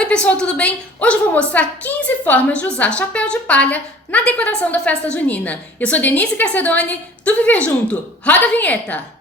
Oi pessoal, tudo bem? Hoje eu vou mostrar 15 formas de usar chapéu de palha na decoração da festa junina. Eu sou Denise Cacedoni, do Viver Junto. Roda a vinheta!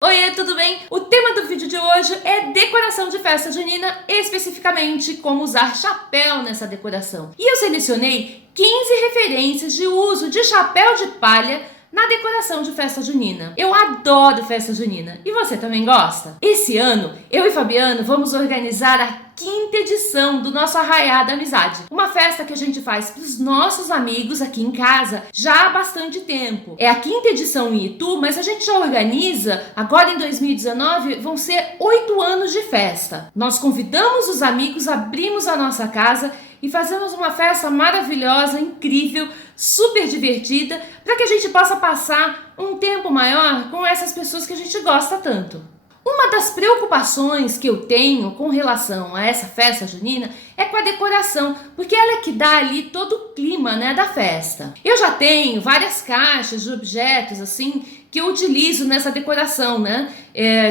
Oiê, tudo bem? O tema do vídeo de hoje é decoração de festa junina, especificamente como usar chapéu nessa decoração. E eu selecionei 15 referências de uso de chapéu de palha na decoração de festa junina. Eu adoro festa junina. E você também gosta? Esse ano, eu e Fabiano vamos organizar a 5ª edição do nosso Arraiá da Amizade. Uma festa que a gente faz para os nossos amigos aqui em casa já há bastante tempo. É a 5ª edição em Itu, mas a gente já organiza, agora em 2019, vão ser 8 anos de festa. Nós convidamos os amigos, abrimos a nossa casa e fazemos uma festa maravilhosa, incrível, super divertida, para que a gente possa passar um tempo maior com essas pessoas que a gente gosta tanto. Uma das preocupações que eu tenho com relação a essa festa junina é com a decoração, porque ela é que dá ali todo o clima, né, da festa. Eu já tenho várias caixas de objetos assim que eu utilizo nessa decoração, né?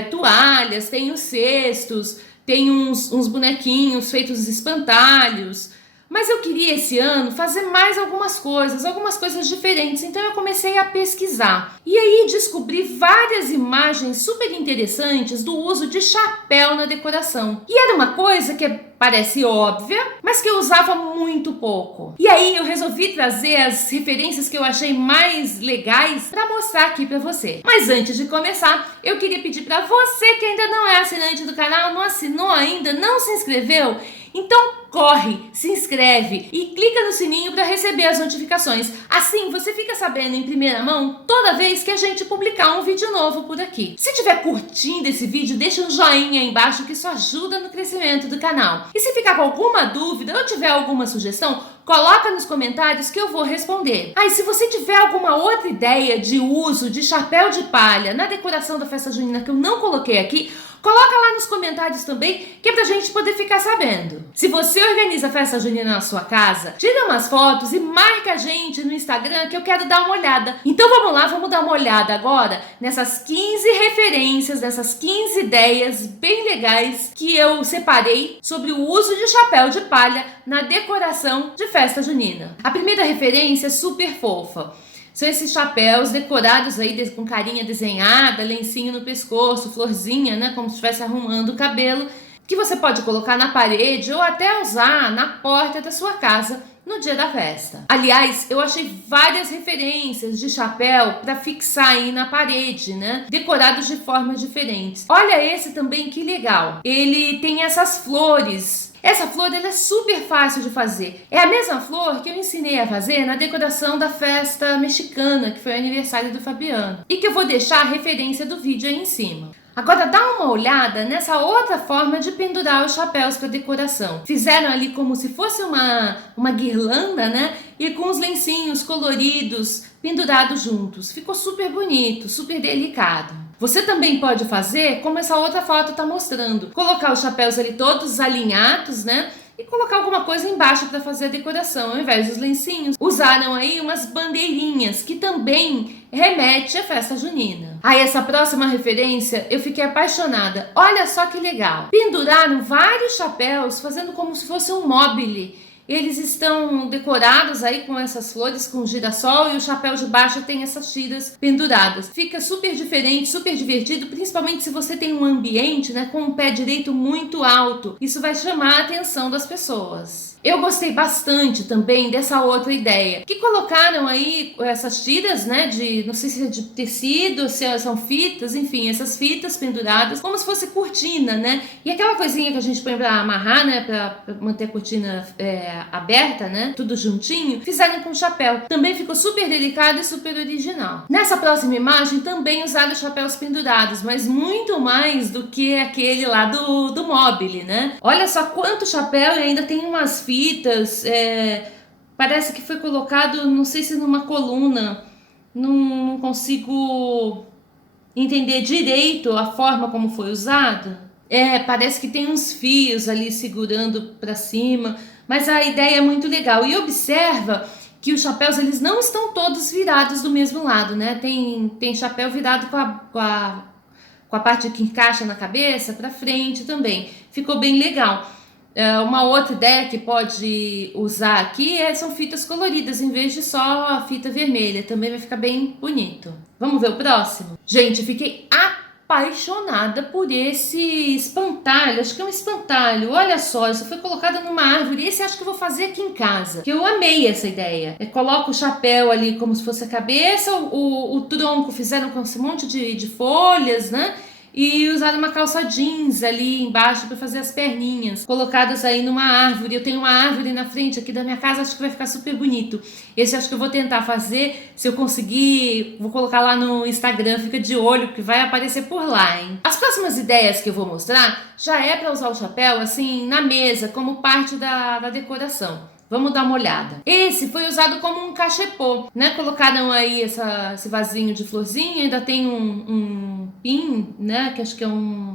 Toalhas, tenho cestos, tenho uns bonequinhos feitos espantalhos. Mas eu queria esse ano fazer mais algumas coisas diferentes, então eu comecei a pesquisar. E aí descobri várias imagens super interessantes do uso de chapéu na decoração. E era uma coisa que parece óbvia, mas que eu usava muito pouco. E aí eu resolvi trazer as referências que eu achei mais legais para mostrar aqui para você. Mas antes de começar, eu queria pedir para você que ainda não é assinante do canal, não assinou ainda, não se inscreveu, então corre, se inscreve e clica no sininho para receber as notificações. Assim você fica sabendo em primeira mão toda vez que a gente publicar um vídeo novo por aqui. Se estiver curtindo esse vídeo, deixa um joinha aí embaixo que isso ajuda no crescimento do canal. E se ficar com alguma dúvida ou tiver alguma sugestão, coloca nos comentários que eu vou responder. E se você tiver alguma outra ideia de uso de chapéu de palha na decoração da festa junina que eu não coloquei aqui, coloca lá nos comentários também, que é pra gente poder ficar sabendo. Se você organiza a festa junina na sua casa, tira umas fotos e marca a gente no Instagram que eu quero dar uma olhada. Então vamos lá, vamos dar uma olhada agora nessas 15 referências, nessas 15 ideias bem legais que eu separei sobre o uso de chapéu de palha na decoração de festa junina. A primeira referência é super fofa. São esses chapéus decorados aí com carinha desenhada, lencinho no pescoço, florzinha, né? Como se estivesse arrumando o cabelo, que você pode colocar na parede ou até usar na porta da sua casa no dia da festa. Aliás, eu achei várias referências de chapéu para fixar aí na parede, né? Decorados de formas diferentes. Olha esse também, que legal. Ele tem essas flores. Essa flor ela é super fácil de fazer. É a mesma flor que eu ensinei a fazer na decoração da festa mexicana, que foi o aniversário do Fabiano. E que eu vou deixar a referência do vídeo aí em cima. Agora dá uma olhada nessa outra forma de pendurar os chapéus para decoração. Fizeram ali como se fosse uma guirlanda, né? E com os lencinhos coloridos pendurados juntos. Ficou super bonito, super delicado. Você também pode fazer como essa outra foto está mostrando. Colocar os chapéus ali todos alinhados, né? E colocar alguma coisa embaixo para fazer a decoração. Ao invés dos lencinhos, usaram aí umas bandeirinhas, que também remete à festa junina. Essa próxima referência eu fiquei apaixonada. Olha só que legal. Penduraram vários chapéus, fazendo como se fosse um mobile. Eles estão decorados aí com essas flores, com girassol, e o chapéu de baixo tem essas tiras penduradas. Fica super diferente, super divertido, principalmente se você tem um ambiente, né, com o pé direito muito alto. Isso vai chamar a atenção das pessoas. Eu gostei bastante também dessa outra ideia, que colocaram aí essas tiras, né, não sei se é de tecido, se são fitas, enfim, essas fitas penduradas, como se fosse cortina, né, e aquela coisinha que a gente põe pra amarrar, né, pra manter a cortina aberta, né, tudo juntinho, fizeram com chapéu. Também ficou super delicado e super original. Nessa próxima imagem também usaram chapéus pendurados, mas muito mais do que aquele lá do mobile, né. Olha só quanto chapéu, e ainda tem umas fitas, parece que foi colocado, não sei se numa coluna, não consigo entender direito a forma como foi usado. Parece que tem uns fios ali segurando para cima, mas a ideia é muito legal. E observa que os chapéus, eles não estão todos virados do mesmo lado, né? Tem chapéu virado com a parte que encaixa na cabeça para frente também. Ficou bem legal. Uma outra ideia que pode usar aqui são fitas coloridas, em vez de só a fita vermelha. Também vai ficar bem bonito. Vamos ver o próximo? Gente, eu fiquei apaixonada por esse espantalho. Acho que é um espantalho. Olha só, isso foi colocado numa árvore. Esse acho que eu vou fazer aqui em casa, que eu amei essa ideia. Coloca o chapéu ali como se fosse a cabeça, o tronco fizeram com esse monte de folhas, né? E usaram uma calça jeans ali embaixo para fazer as perninhas, colocadas aí numa árvore. Eu tenho uma árvore na frente aqui da minha casa, acho que vai ficar super bonito. Esse acho que eu vou tentar fazer, se eu conseguir, vou colocar lá no Instagram, fica de olho que vai aparecer por lá, hein? As próximas ideias que eu vou mostrar já é para usar o chapéu assim na mesa, como parte da decoração. Vamos dar uma olhada. Esse foi usado como um cachepô, né? Colocaram aí esse vasinho de florzinha, ainda tem um pin, né? Que acho que é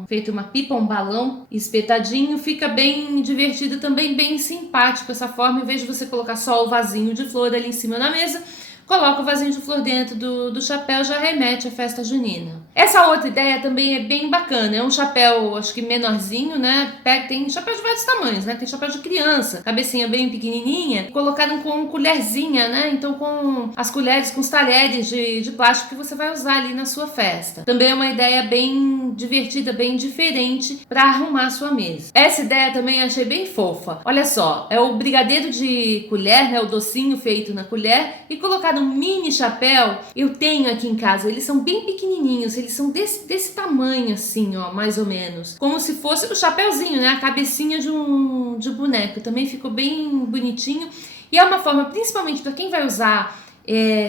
feito uma pipa, um balão espetadinho. Fica bem divertido também, bem simpático essa forma. Em vez de você colocar só o vasinho de flor ali em cima da mesa, coloca o vasinho de flor dentro do chapéu, já remete à festa junina. Essa outra ideia também é bem bacana. É um chapéu, acho que menorzinho, né? Tem chapéu de vários tamanhos, né? Tem chapéu de criança, cabecinha bem pequenininha, colocaram com colherzinha, né? Então com as colheres, com os talheres de plástico que você vai usar ali na sua festa. Também é uma ideia bem divertida, bem diferente para arrumar a sua mesa. Essa ideia também achei bem fofa. Olha só, é o brigadeiro de colher, né? O docinho feito na colher e colocado um mini chapéu. Eu tenho aqui em casa, eles são bem pequenininhos, eles são desse tamanho assim, ó, mais ou menos. Como se fosse o chapéuzinho, né? A cabecinha de um boneco. Também ficou bem bonitinho. E é uma forma, principalmente para quem vai usar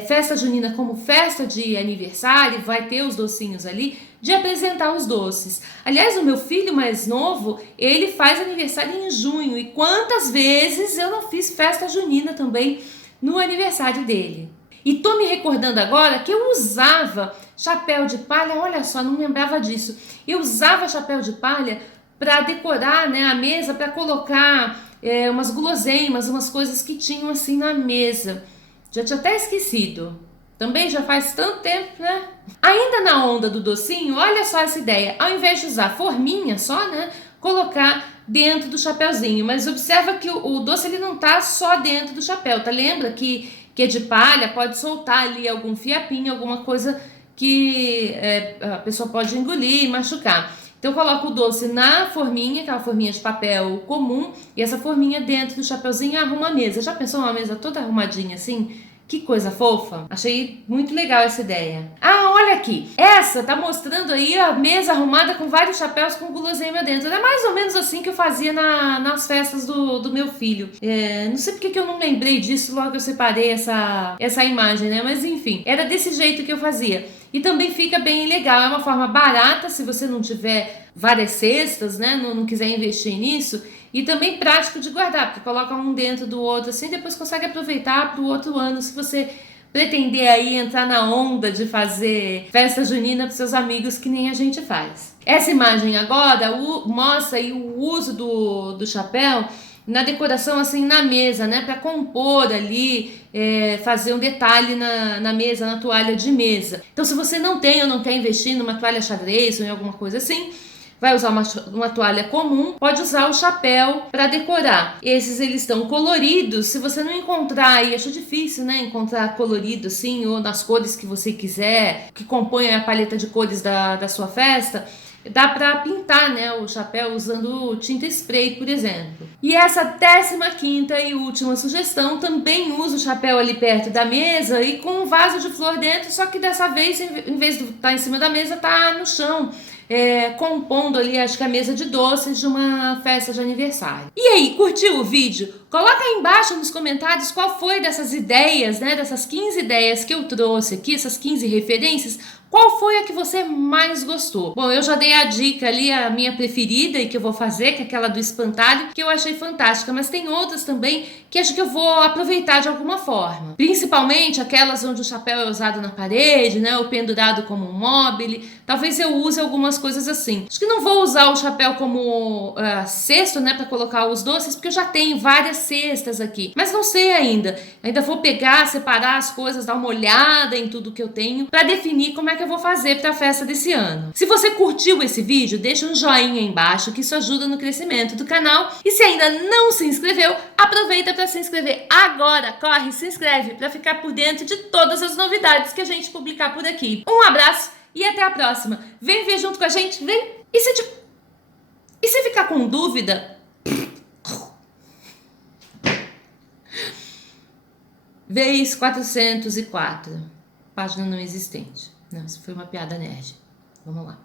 festa junina como festa de aniversário, vai ter os docinhos ali, de apresentar os doces. Aliás, o meu filho mais novo, ele faz aniversário em junho. E quantas vezes eu não fiz festa junina também no aniversário dele. E tô me recordando agora que eu usava chapéu de palha, olha só, não lembrava disso. Eu usava chapéu de palha para decorar, né, a mesa, para colocar umas guloseimas, umas coisas que tinham assim na mesa. Já tinha até esquecido. Também já faz tanto tempo, né? Ainda na onda do docinho, olha só essa ideia. Ao invés de usar forminha só, né, colocar dentro do chapéuzinho. Mas observa que o doce ele não tá só dentro do chapéu, tá? Lembra que é de palha, pode soltar ali algum fiapinho, alguma coisa que a pessoa pode engolir e machucar. Então coloca o doce na forminha, aquela forminha de papel comum, e essa forminha dentro do chapeuzinho arruma a mesa. Já pensou uma mesa toda arrumadinha assim? Que coisa fofa. Achei muito legal essa ideia. Ah, olha aqui. Essa tá mostrando aí a mesa arrumada com vários chapéus com guloseima dentro. É mais ou menos assim que eu fazia nas festas do meu filho. Não sei porque que eu não lembrei disso logo que eu separei essa imagem, né? Mas enfim, era desse jeito que eu fazia. E também fica bem legal. É uma forma barata, se você não tiver várias cestas, né? Não quiser investir nisso. E também prático de guardar, porque coloca um dentro do outro assim, depois consegue aproveitar para o outro ano, se você pretender aí entrar na onda de fazer festa junina para seus amigos, que nem a gente faz. Essa imagem agora mostra aí o uso do chapéu na decoração assim na mesa, né, para compor ali, fazer um detalhe na mesa, na toalha de mesa. Então se você não tem ou não quer investir numa toalha xadrez ou em alguma coisa assim, vai usar uma toalha comum, pode usar o chapéu para decorar. Esses eles estão coloridos, se você não encontrar aí, acho difícil, né, encontrar colorido assim, ou nas cores que você quiser, que compõem a paleta de cores da sua festa, dá para pintar, né, o chapéu usando tinta spray, por exemplo. E essa 15ª e última sugestão também usa o chapéu ali perto da mesa e com um vaso de flor dentro, só que dessa vez, em vez de estar em cima da mesa, tá no chão. Compondo ali, acho que a mesa de doces de uma festa de aniversário. E aí, curtiu o vídeo? Coloca aí embaixo nos comentários qual foi dessas ideias, né, dessas 15 ideias que eu trouxe aqui, essas 15 referências, qual foi a que você mais gostou? Bom, eu já dei a dica ali, a minha preferida e que eu vou fazer, que é aquela do espantalho, que eu achei fantástica, mas tem outras também que acho que eu vou aproveitar de alguma forma. Principalmente aquelas onde o chapéu é usado na parede, né, ou pendurado como um mobile, talvez eu use algumas coisas assim. Acho que não vou usar o chapéu como cesto, né, para colocar os doces, porque eu já tenho várias cestas aqui. Mas não sei ainda. Ainda vou pegar, separar as coisas, dar uma olhada em tudo que eu tenho para definir como é que eu vou fazer para a festa desse ano. Se você curtiu esse vídeo, deixa um joinha aí embaixo, que isso ajuda no crescimento do canal. E se ainda não se inscreveu, aproveita para se inscrever agora. Corre, se inscreve para ficar por dentro de todas as novidades que a gente publicar por aqui. Um abraço e até a próxima. Vem ver junto com a gente, vem. E se ficar com dúvida, vez 404, página não existente. Não, isso foi uma piada nerd. Vamos lá.